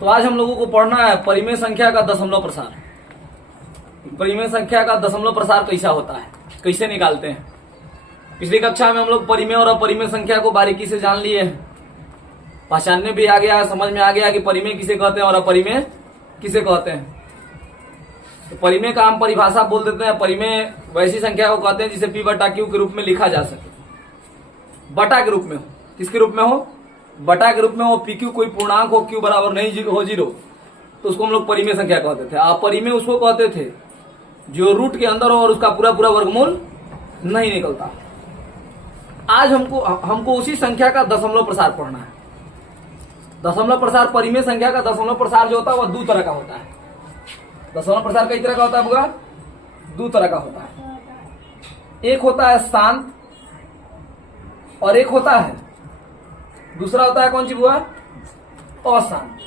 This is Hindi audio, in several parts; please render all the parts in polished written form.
तो आज हम लोगों को पढ़ना है परिमेय संख्या का दशमलव प्रसार। परिमेय संख्या का दशमलव प्रसार कैसा होता है, कैसे निकालते हैं। पिछली कक्षा में हम लोग परिमेय और अपरिमेय संख्या को बारीकी से जान लिए हैं, पहचानने भी आ गया, समझ में आ गया कि परिमेय किसे कहते हैं और अपरिमेय किसे कहते हैं। तो परिमेय का हम परिभाषा बोल देते हैं। परिमेय वैसी संख्या को कहते हैं जिसे पी बटा क्यू के रूप में लिखा जा सके, बटा के रूप में हो। किसके रूप में हो? बटा के रूप में हो। पी क्यू कोई पूर्णांक हो, क्यू बराबर नहीं हो जीरो, तो उसको हम लोग परिमेय संख्या कहते थे। अपरिमेय उसको कहते थे जो रूट के अंदर हो और उसका पूरा पूरा वर्गमूल नहीं निकलता। आज हमको उसी संख्या का दशमलव प्रसार पढ़ना है। दशमलव प्रसार, परिमेय संख्या का दशमलव प्रसार जो होता है वह दो तरह का होता है। दशमलव प्रसार कई तरह का होता है बुआ? दो तरह का होता है। एक होता है शांत और एक होता है, दूसरा होता है कौन सी बुआ? अशांत।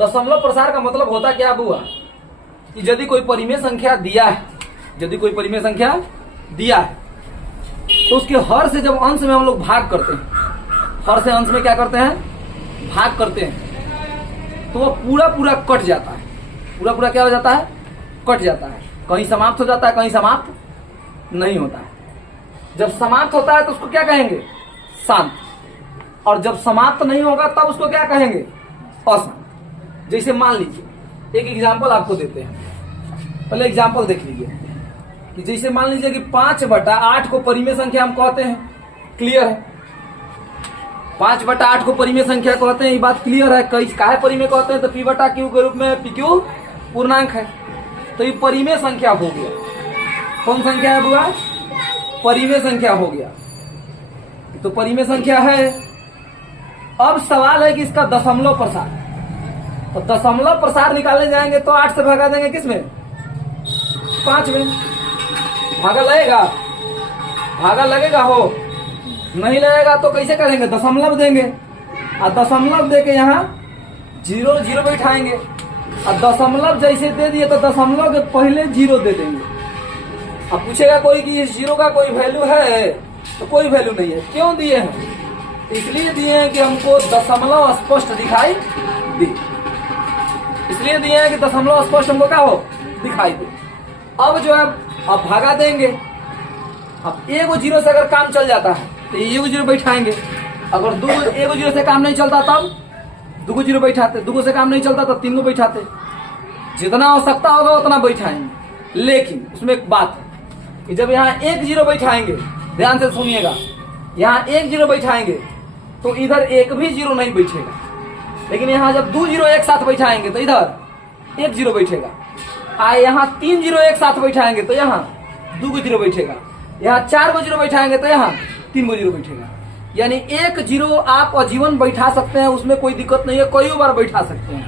दशमलव प्रसार का मतलब होता क्या बुआ कि यदि कोई परिमेय संख्या दिया है, यदि कोई परिमेय संख्या दिया है तो उसके हर से जब अंश में हम लोग भाग करते हैं, हर से अंश में क्या करते हैं? भाग करते हैं, तो वो पूरा पूरा कट जाता है। पूरा पूरा क्या हो जाता है? कट जाता है। कहीं समाप्त हो जाता है, कहीं समाप्त नहीं होता है। जब समाप्त होता है तो उसको क्या कहेंगे? शांत। और जब समाप्त नहीं होगा तब उसको क्या कहेंगे? अशांत। जैसे मान लीजिए एक एग्जाम्पल आपको देते हैं, पहले एग्जाम्पल देख लीजिए कि जैसे मान लीजिए कि 5/8 को परिमेय संख्या हम कहते हैं। क्लियर है? 5/8 को परिमेय संख्या कहते हैं, ये बात क्लियर है। काहे परिमेय कहते हैं? तो पी बटा क्यू के रूप में पी क्यू पूर्णांक है, तो ये परिमेय संख्या हो गया। कौन संख्या है बुआ? परिमेय संख्या हो गया। तो परिमेय संख्या है। अब सवाल है कि इसका दशमलव प्रसार, तो दशमलव प्रसार निकालने जाएंगे तो 8 से भगा देंगे किसमें? 5 में। भागा लगेगा? भागा लगेगा हो? नहीं लगेगा तो कैसे करेंगे? दशमलव देंगे और दशमलव देके यहाँ 0 0 बैठाएंगे और दशमलव जैसे दे दिए तो दशमलव के पहले 0 दे देंगे। अब पूछेगा कोई कि इस 0 का कोई वैल्यू है? तो कोई वैल्यू नहीं है। क्यों दिए हैं? इसलिए दिए हैं कि हमको दशमलव स्पष्ट दिखाई दे। इसलिए दिए हैं कि दशमलव स्पष्ट हमको क्या हो? दिखाई दे। अब जो है अब भागा देंगे। अब एगो 0 से अगर काम चल जाता है तो एगो 0 बैठाएंगे। अगर एगो 0 से काम नहीं चलता तब 2 0 बैठाते। 2 से काम नहीं चलता तब 3 बैठाते। जितना आवश्यकता होगा उतना बैठाएंगे। लेकिन उसमें एक बात है कि जब यहाँ 1 0 बैठाएंगे, ध्यान से सुनिएगा, यहाँ 1 0 बैठाएंगे तो इधर एक भी 0 नहीं बैठेगा। लेकिन यहाँ जब 2 0 एक साथ बैठाएंगे तो इधर 1 0 बैठेगा। यहाँ 3 0 एक साथ बैठाएंगे तो यहाँ 2 0 बैठेगा। यहाँ 4 0 बैठाएंगे तो यहाँ 3 0 बैठेगा। यानी 1 0 आप आजीवन बैठा सकते हैं, उसमें कोई दिक्कत नहीं है, कई बार बैठा सकते हैं।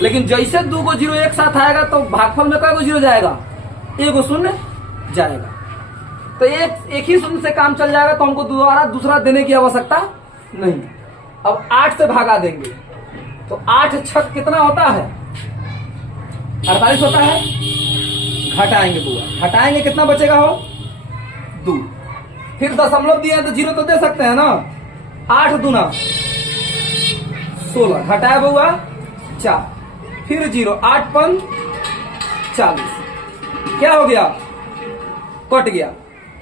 लेकिन जैसे 2 0 एक साथ आएगा तो भागफल में कई 0 जाएगा? 1 शून्य जाएगा। तो एक ही शून्य से काम चल जाएगा, तो हमको दोबारा दूसरा देने की आवश्यकता नहीं। अब 8 से भागा देंगे तो 8 छक कितना होता है? 48 होता है। घटाएंगे बुआ, घटाएंगे कितना बचेगा हो? 2। फिर दशमलव दिए हैं तो 0 तो दे सकते हैं ना। 8 दूना 16, घटाया बुआ 4, फिर 0, 8 5 40। क्या हो गया? कट गया।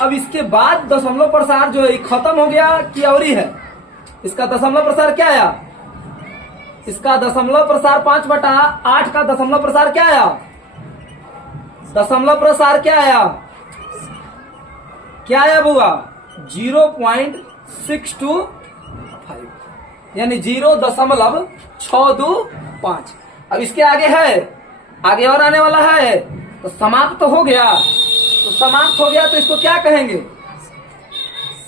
अब इसके बाद दशमलव प्रसार जो है खत्म हो गया कि और ही है? इसका दशमलव प्रसार क्या आया? इसका दशमलव प्रसार 5/8 का दशमलव प्रसार क्या आया? दशमलव प्रसार क्या आया? क्या आया बुआ? 0.625, यानी 0.625। अब इसके आगे है, आगे और आने वाला है, तो समाप्त हो गया। तो समाप्त हो गया तो इसको क्या कहेंगे?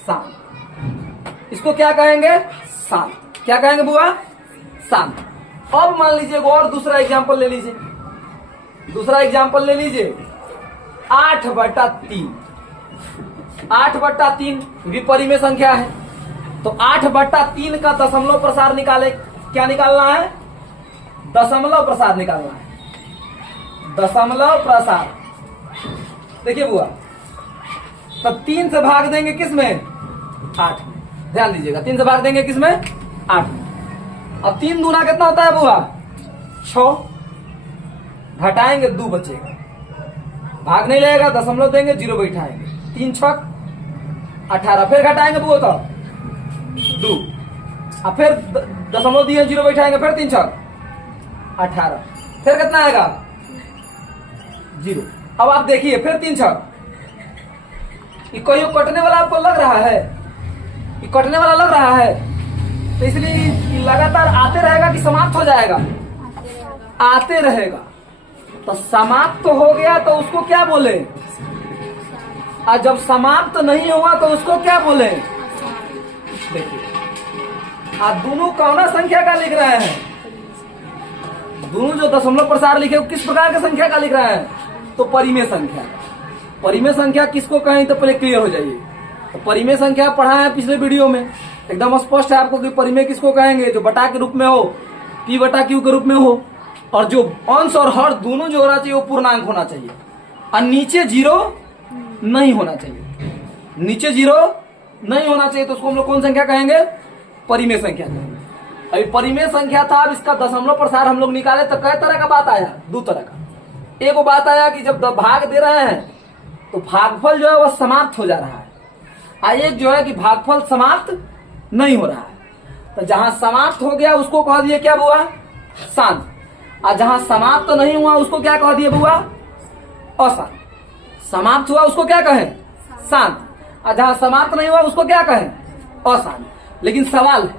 शांत। इसको क्या कहेंगे? शांत। क्या कहेंगे बुआ? शांत। अब मान लीजिए और दूसरा एग्जाम्पल ले लीजिए। दूसरा एग्जाम्पल ले लीजिए 8/3। 8/3 भी परिमेय संख्या है। तो 8/3 का दशमलव प्रसार निकाले। क्या निकालना है? दशमलव प्रसार निकालना है। दशमलव प्रसार देखिए बुआ, तब 3 से भाग देंगे किसमें? 8 में। ध्यान दीजिएगा, 3 से भाग देंगे किसमें? 8 में। अब 3 दूना कितना होता है बुआ? 6। घटाएंगे 2 बचेगा, भाग नहीं लगेगा, दशमलव देंगे, 0 बैठाएंगे, 3 छक 18। फिर घटाएंगे बुआ तो 2, अब फिर दशमलव दिए 0 बैठाएंगे, फिर 3 छक 18, फिर कितना आएगा? 0। अब आप देखिए फिर 3 छक, ये कोई कटने वाला आपको लग रहा है? ये कटने वाला लग रहा है, तो इसलिए लगातार आते रहेगा कि समाप्त हो जाएगा? आते रहेगा। तो समाप्त तो हो गया तो उसको क्या बोले? और जब समाप्त तो नहीं हुआ तो उसको क्या बोले? देखिए आप दोनों कौना संख्या का लिख रहे हैं? दोनों जो दशमलव प्रसार लिखे वो किस प्रकार की संख्या का लिख रहे हैं? तो परिमेय संख्या। परिमेय संख्या किसको कहें तो पहले क्लियर हो जाइए। तो परिमेय संख्या पढ़ा है पिछले वीडियो में, एकदम स्पष्ट है आपको कि परिमेय किसको कहेंगे? जो बटा के रूप में हो, पी बटा क्यू के रूप में हो, और जो अंश और हर दोनों जो होना चाहिए वो पूर्णांक होना चाहिए, और नीचे 0 नहीं होना चाहिए। नीचे 0 नहीं होना चाहिए तो उसको हम लोग कौन संख्या कहेंगे? परिमेय संख्या कहेंगे। अभी परिमेय संख्या था, अब इसका दशमलव प्रसार हम लोग निकाले तो कई तरह का बात आया? 2 तरह का। एक बात आया कि जब भाग दे रहे हैं तो भागफल जो है वह समाप्त हो जा रहा है, और एक जो है कि भागफल समाप्त नहीं हो रहा है। तो जहां समाप्त हो गया उसको कह दिए क्या बुआ? शांत। और जहां समाप्त तो नहीं हुआ उसको क्या कह दिए बुआ? अशांत। समाप्त हुआ उसको क्या कहें? शांत। और जहां समाप्त नहीं हुआ उसको क्या कहें? अशांत। लेकिन सवाल है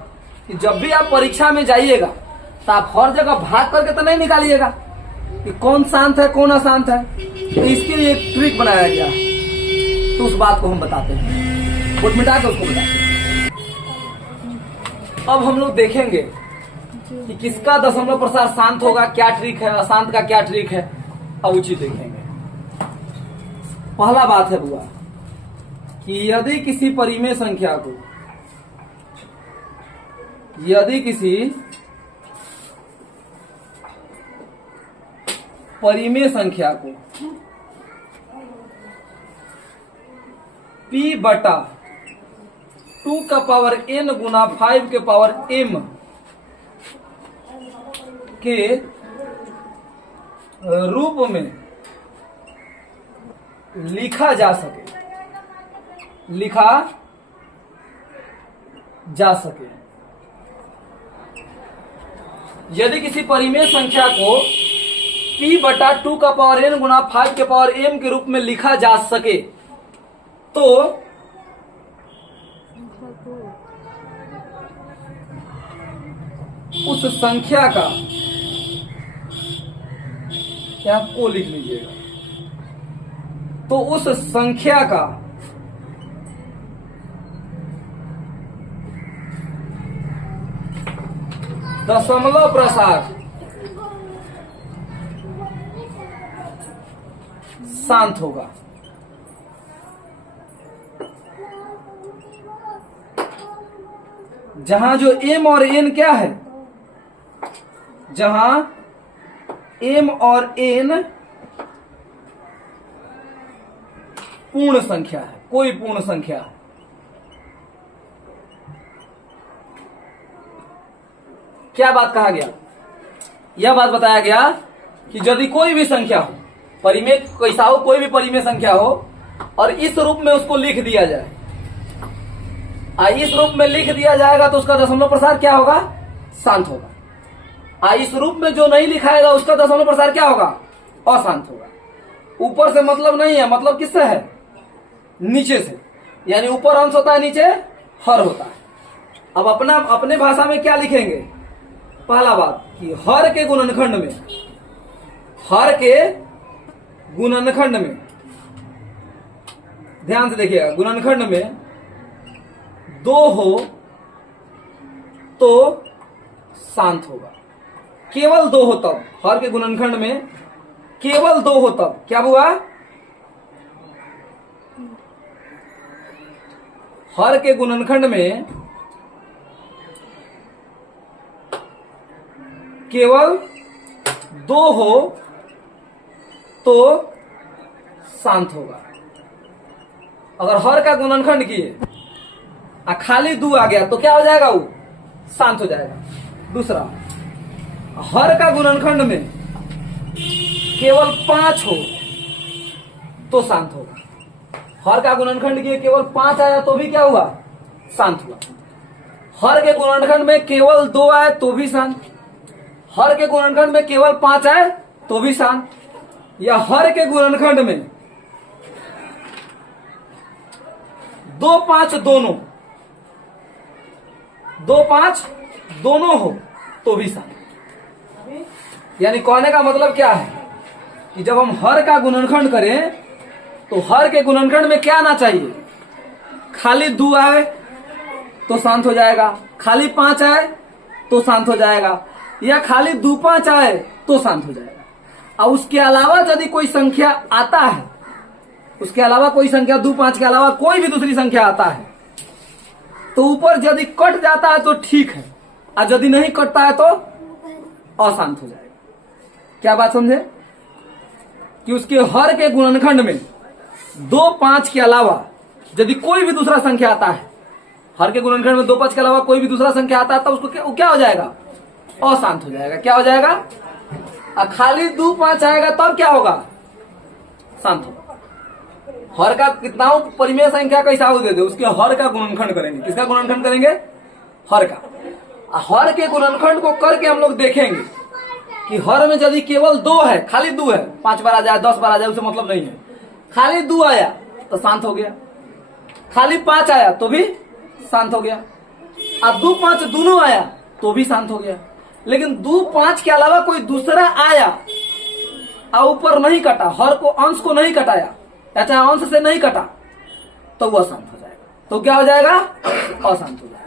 कि जब भी आप परीक्षा में जाइएगा तो आप हर जगह भाग करके तो नहीं निकालिएगा कि कौन शांत है कौन अशांत है। तो इसके लिए एक ट्रिक बनाया गया है, तो उस बात को हम बताते हैं, बोट मिटा के उसको बताते हैं। अब हम लोग देखेंगे कि किसका दशमलव प्रसार शांत होगा, क्या ट्रिक है, अशांत का क्या ट्रिक है, अब उचित देखेंगे। पहला बात है बुआ कि यदि किसी परिमेय संख्या को, यदि किसी परिमेय संख्या को p बटा 2 का पावर n गुना 5 के पावर m के रूप में लिखा जा सके, लिखा जा सके। यदि किसी परिमेय संख्या को p बटा 2 का पावर n गुना 5 के पावर m के रूप में लिखा जा सके तो उस संख्या का, क्या को लिख लीजिएगा, तो उस संख्या का दशमलव प्रसार शांत होगा। जहां जो m और n क्या है, जहां m और n पूर्ण संख्या है, कोई पूर्ण संख्या है। क्या बात कहा गया? यह बात बताया गया कि यदि कोई भी संख्या हो, परिमेय कैसा हो, कोई भी परिमेय संख्या हो और इस रूप में उसको लिख दिया जाए, इस रूप में लिख दिया जाएगा तो उसका दशमलव प्रसार क्या होगा? शांत होगा। इस रूप में जो नहीं लिखाएगा उसका दशमलव प्रसार क्या होगा? अशांत होगा। ऊपर से मतलब नहीं है, मतलब किससे है? नीचे से। यानी ऊपर अंश होता है, नीचे हर होता है। अब अपने भाषा में क्या लिखेंगे? पहला बात कि हर के गुणनखंड में, हर के गुणनखंड में, ध्यान से देखिएगा, गुणनखंड में 2 हो तो शांत होगा। केवल 2 हो तब, हर के गुणनखंड में केवल 2 हो तब क्या हुआ? हर के गुणनखंड में केवल 2 हो तो शांत होगा। अगर हर का गुणनखंड किए खाली 2 आ गया तो क्या हो जाएगा? वो शांत हो जाएगा। दूसरा, हर का गुणनखंड में केवल 5 हो तो शांत होगा। हर का गुणनखंड के केवल 5 आया तो भी क्या हुआ? शांत हुआ। हर के गुणनखंड में केवल 2 आए तो भी शांत। हर के गुणनखंड में केवल 5 आए तो भी शांत। या हर के गुणनखंड में 2 5 दोनों, 2 5 दोनों हो तो भी शांत। यानी कहने का मतलब क्या है कि जब हम हर का गुणनखंड करें तो हर के गुणनखंड में क्या आना चाहिए? खाली 2 आए तो शांत हो जाएगा, खाली 5 आए तो शांत हो जाएगा, या खाली 2 5 आए तो शांत हो जाएगा। और उसके अलावा यदि कोई संख्या आता है, उसके अलावा कोई संख्या 2 5 के अलावा कोई भी दूसरी संख्या आता है तो ऊपर यदि कट जाता है तो ठीक है, और यदि नहीं कटता है तो अशांत हो जाएगा। क्या बात समझे? कि उसके हर के गुणनखंड में 2 5 के अलावा यदि कोई भी दूसरा संख्या आता है, हर के गुणनखंड में 2 5 के अलावा कोई भी दूसरा संख्या आता है तो उसको क्या हो जाएगा? अशांत हो जाएगा। क्या हो जाएगा? और खाली 2 5 आएगा तब क्या होगा? शांत होगा। हर का कितना परिमेय संख्या का हिसाब दे दे, उसके हर का गुणनखंड करेंगे। किसका गुणनखंड करेंगे? हर का। हर के गुणनखंड को करके हम लोग देखेंगे कि हर में यदि केवल 2 है, खाली 2 है, 5 बार आ जाए 10 बार आ जाए उसे मतलब नहीं है, खाली 2 आया तो शांत हो गया, खाली 5 आया तो भी शांत हो गया, अब 2 5 दोनों आया तो भी शांत हो गया। लेकिन 2 5 के अलावा कोई दूसरा आया और ऊपर नहीं कटा, हर को अंश को नहीं कटाया, चाहे अंश से नहीं कटा, तो वह शांत हो जाएगा। तो क्या हो जाएगा? अशांत हो जाएगा।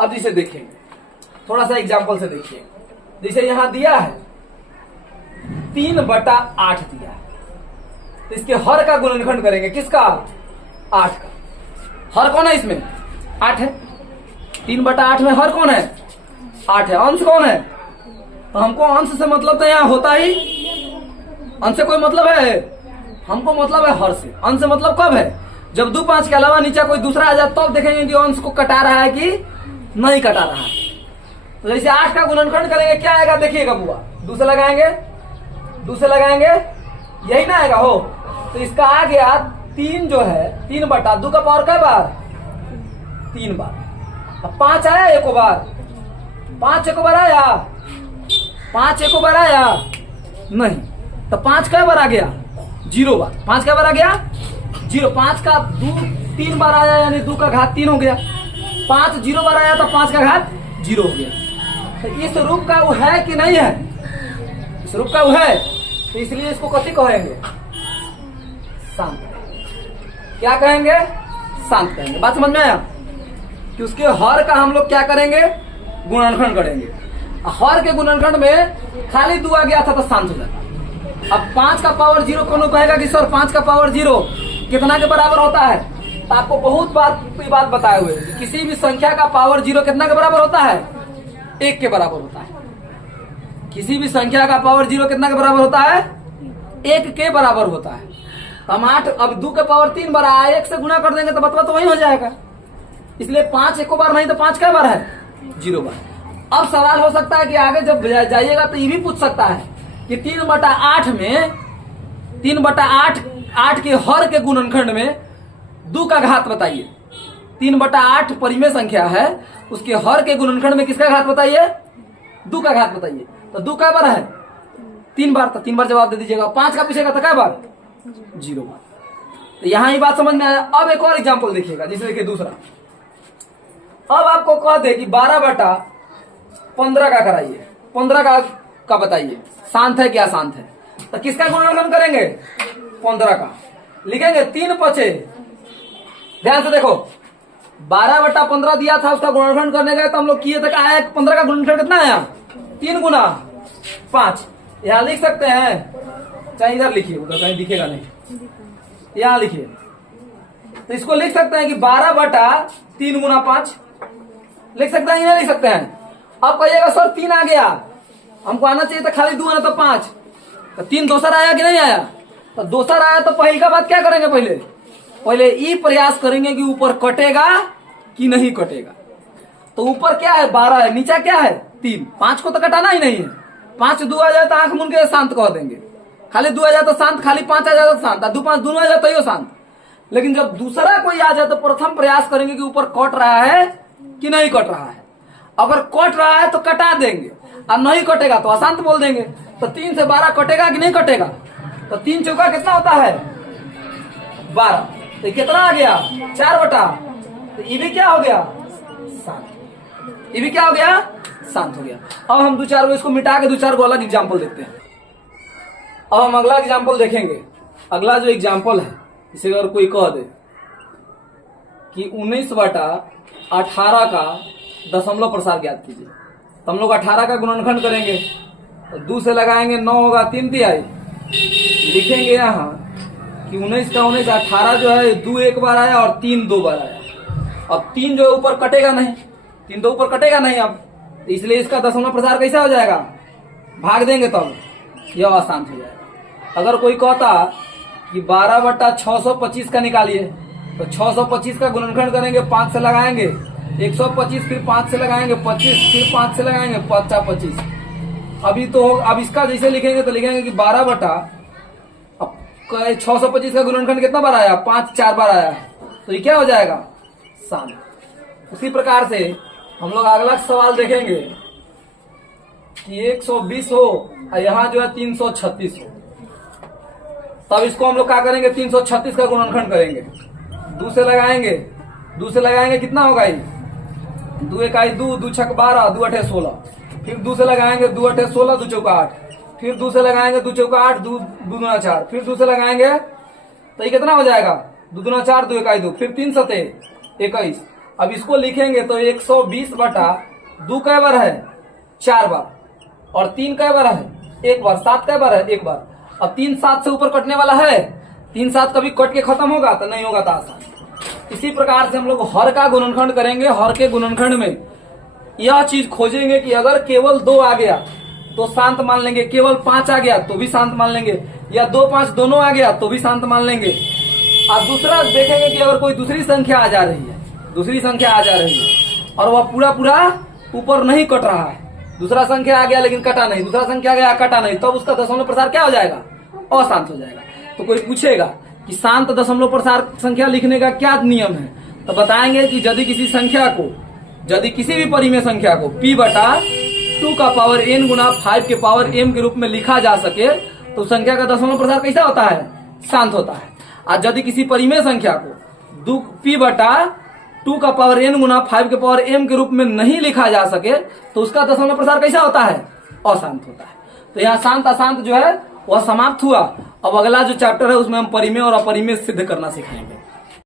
अब जिसे देखेंगे, थोड़ा सा एग्जाम्पल से देखिए। जैसे यहां दिया है 3/8 दिया है, तो इसके हर का गुणनखंड करेंगे। किसका? 8 का। हर कौन है इसमें? 8 है। 3/8 में हर कौन है? 8 है। अंश कौन है? तो हमको अंश से मतलब तो यहाँ होता ही, अंश से कोई मतलब है? हमको मतलब है हर से। अंश से मतलब कब है? जब 2 5 के अलावा नीचे कोई दूसरा आ जाए तब देखेंगे कि अंश को कटा रहा है कि नहीं कटा रहा है। तो जैसे 8 का गुणनखंड करेंगे क्या आएगा? देखिएगा बुआ, 2 से लगाएंगे, 2 से लगाएंगे, यही ना आएगा हो। तो इसका आ गया 3 जो है 3/2 का पावर कई बार? 3 बार। अब 5 आया एको बार? 5 एको बार आया? 5 एको बार आया? नहीं। तो 5 कई बार आ गया? 0 बार। 5 कई बार आ गया? 0। 5 का 3 बार आया यानी 2 का घात 3 हो गया। 5 0 बार आया तो 5 का घात 0 हो गया। तो इस रूप का वो है कि नहीं है? इस रूप का वो है, तो इसलिए इसको कथी कहेंगे? शांत। क्या कहेंगे? शांत कहेंगे। बात समझ में आया? कि उसके हर का हम लोग क्या करेंगे? गुणनखंड करेंगे। हर के गुणनखंड में खाली 2 आ गया था तो शांत हो जाएगा। अब 5 का पावर 0 कौन कहेगा कि सर 5 का पावर 0 कितना के बराबर होता है? तो आपको बहुत बात बताए हुए, किसी भी संख्या का पावर 0 कितना के बराबर होता है? 1 के बराबर होता है। किसी भी संख्या का पावर 0 कितना के बराबर होता है? 1 के बराबर होता है। तो हम 8, अब 2 के पावर 3 बार आया, 1 से गुणा कर देंगे तो बतवा तो वही हो जाएगा। इसलिए 5 एको बार नहीं तो 5 कई बार है? 0 बार। अब सवाल हो सकता है कि आगे जब जाइएगा तो ये भी पूछ सकता है कि 3/8 में 3/8 के हर के गुणनखंड में 2 का घात बताइए। 3/8 परिमेय संख्या है, उसके हर के गुणनखंड में किसका घात बताइए? 2 का घात बताइए। तो 2 कई बार है? 3 बार। तो 3 बार जवाब दे दीजिएगा। 5 का पूछेगा तो कई बार? 0 बार। तो यहां ये बात समझ में आया। अब एक और एग्जाम्पल देखिएगा, जैसे देखिए दूसरा। अब आपको कह दे कि 12/15 का कराइए, 15 का बताइए शांत है क्या शांत है? तो किसका गुणनखंड करेंगे? 15 का। लिखेंगे 3 5। ध्यान से देखो, 12/15 दिया था, उसका गुणनखंड करने गए तो हम लोग किए थे, आया 15 का गुणनखंड कितना आया? 3 गुना 5। यहां लिख सकते हैं, चाहे इधर लिखिए, उधर कहीं दिखेगा नहीं, यहां लिखिए। तो इसको लिख सकते हैं कि 12/3 गुना 5 लिख सकते हैं, नहीं लिख सकते हैं? अब कहिएगा सर 3 आ गया, हमको आना चाहिए था खाली 2 आना तो 5। तो 3 दोसर आया कि नहीं आया? तो दोसर आया तो पहले का बात क्या करेंगे? पहले ये प्रयास करेंगे कि ऊपर कटेगा कि नहीं कटेगा। तो ऊपर क्या है? 12 है, नीचे क्या है? 3, 5 को तो कटाना ही नहीं है। 5 2 आ जाए तो आंख मूंद के शांत कह देंगे, खाली 2 आ जाए तो शांत, खाली 5 आ जाए तो शांत, 2 5 दोनों आ जाए तो यो शांत। लेकिन जब दूसरा कोई आ जाए तो प्रथम प्रयास करेंगे कि ऊपर कट रहा है कि नहीं कट रहा है। अगर कट रहा है तो कटा देंगे, और नहीं कटेगा तो अशांत बोल देंगे। तो 3 से 12 कटेगा कि नहीं कटेगा? तो 3 चौका कितना होता है? 12। तो कितना आ गया? 4 बटा। तो ये भी क्या हो गया? शांत। ये भी क्या हो गया? शांत हो गया। अब हम 2-4 गो इसको मिटा के 2-4 गो अलग एग्जाम्पल देखते हैं। अब हम अगला एग्जाम्पल देखेंगे। अगला जो एग्जाम्पल है, इसे अगर कोई कह दे कि 19/18 का दशमलव प्रसार ज्ञात कीजिए, तो हम लोग 18 का गुणनखंड करेंगे, तो 2 से लगाएंगे 9 होगा 3 तिहाई। लिखेंगे यहाँ कि 19 का 19, 18 जो है 2 एक बार आया और 3 2 बार आया। अब 3 जो है ऊपर कटेगा नहीं, 3 तो ऊपर कटेगा नहीं अब, तो इसलिए इसका दशमलव प्रसार कैसा हो जाएगा? भाग देंगे तब यह अशांत हो जाएगा। अगर कोई कहता कि 12/625 का निकालिए, तो 625 का गुणनखंड करेंगे, 5 से लगाएंगे 125, फिर 5 से लगाएंगे 25, फिर 5 से लगाएंगे 25। अभी तो अब इसका जैसे लिखेंगे तो लिखेंगे कि 625 का गुणनखंड कितना बार आया? 5 4 बार आया, तो ये क्या हो जाएगा? शांत। उसी प्रकार से हम लोग अगला सवाल देखेंगे कि 120 हो और यहाँ जो है 336 हो, तब इसको हम लोग क्या करेंगे? 336 का गुणनखंड करेंगे, 2 से लगाएंगे, 2 से लगाएंगे कितना होगा? 2 1 2, 2 6 12, 2 8 16, फिर 2 से लगाएंगे 2 8 16, 2 चौका 8, फिर 2 से लगाएंगे 2 चौका 8, 2 2 4, फिर 2 से लगाएंगे तो ये कितना हो जाएगा? 2 2 4, 2 1 2, फिर 3 7 21। अब इसको लिखेंगे तो 120/2 कै बार है? 4 बार, और 3 कै बार है? 1 बार। 7 कै बार है? 1 बार। अब 3 7 से ऊपर कटने वाला है, 3 7 कभी कट के खत्म होगा? तो नहीं होगा, तो आसान। इसी प्रकार से हम लोग हर का गुणनखंड करेंगे। हर के गुणनखंड में यह चीज खोजेंगे कि अगर केवल 2 आ गया तो शांत मान लेंगे, केवल 5 आ गया तो भी शांत मान लेंगे, या 2 5 दोनों आ गया तो भी शांत मान लेंगे। और दूसरा देखेंगे कि अगर कोई दूसरी संख्या आ जा रही है, दूसरी संख्या आ जा रही है और वह पूरा पूरा ऊपर नहीं कट रहा है, दूसरा संख्या आ गया लेकिन कटा नहीं, दूसरा संख्या आ गया कटा नहीं, तब उसका दशमलव प्रसार क्या हो जाएगा? अशांत हो जाएगा। तो कोई पूछेगा कि शांत दशमलव प्रसार संख्या लिखने का क्या नियम है, तो बताएंगे कि यदि किसी संख्या को, यदि किसी भी परिमेय संख्या को p/2 का पावर n गुना 5 के पावर m के रूप में लिखा जा सके तो संख्या का दशमलव प्रसार कैसा होता है? शांत होता है। और यदि किसी परिमेय संख्या को p/2 का पावर n गुना 5 के पावर m के रूप में नहीं लिखा जा सके तो उसका दशमलव प्रसार कैसा होता है? अशांत होता है। तो यहाँ शांत अशांत जो है वह समाप्त हुआ। अब अगला जो चैप्टर है उसमें हम परिमेय और अपरिमेय सिद्ध करना सीखेंगे।